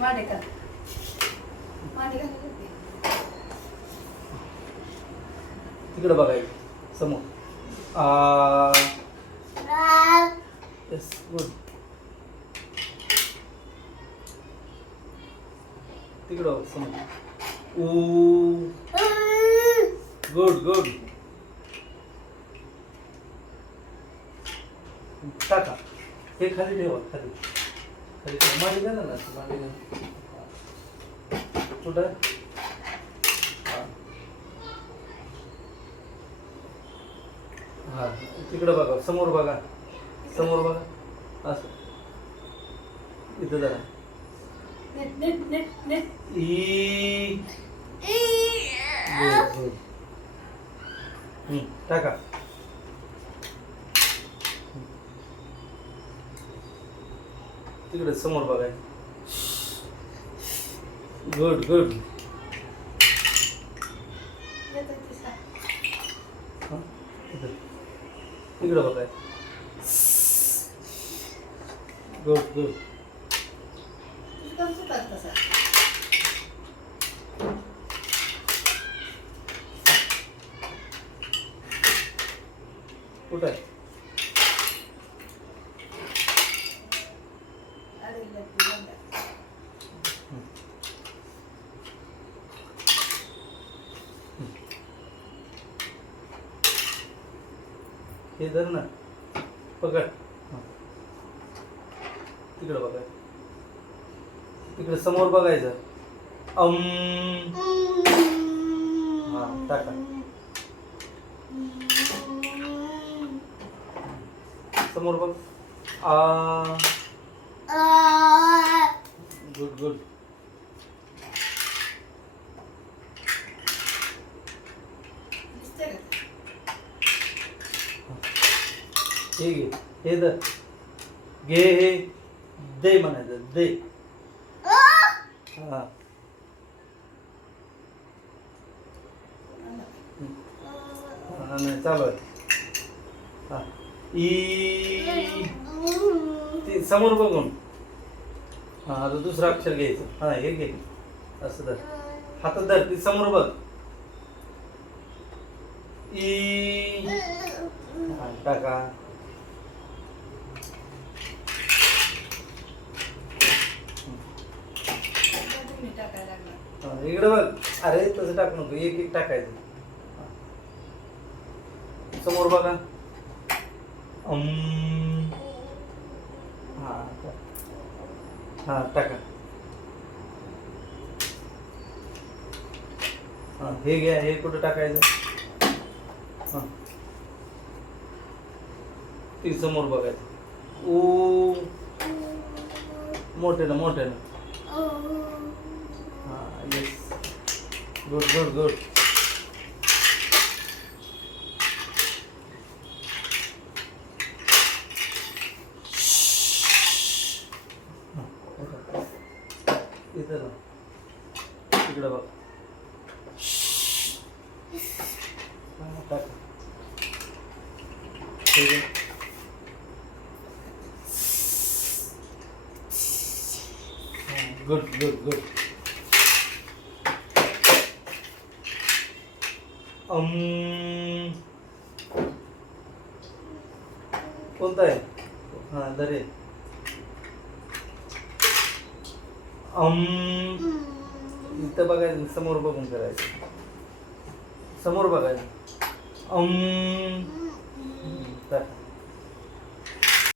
मांडे का मांडे का तिकडे बघायचं समोर. Yes good. तिकडं बघ समोर. ऊ गुड गुड. टाका हे खाली ठेवा खाली खाली ठेवा. मांडी घाला ना मांडी घाला. कुठं हा तिकडं बघा समोर बघा समोर बघा असं इथं जरा net net net net E good good. टाका तिकडे समोर बघाय. Good good. तिकडे बघाय. Good good. कुठं आहे हे धर ना पकड. तिकडे बघाय. तिकडे समोर बघायचं. हा टाका समोर बघ. Good good. हे घे हे दर घे हे दे म्हणायचं दे. हा नाही चालू आहे. हा ई ते समोर बघून. हा आता दुसरं अक्षर घ्यायचं. हा हे घे असं धर हातात धर ती समोर बघ. ई टाका. इकडे बघ. अरे तसं टाकू नको एक एक टाकायचं. समोर बघा. हा टाका. हा हे घ्या हे कुठं टाकायचं. हा ती समोर बघायचं. ओ मोठे ना मोठे ना. हा येस गुड गुड गुड. इथं ना तिकडे बघ. टाका गुड गुड गुड. कोणता आहे. हा दरे. इथं बघायचं समोर बघून करायचं. समोर बघायचं.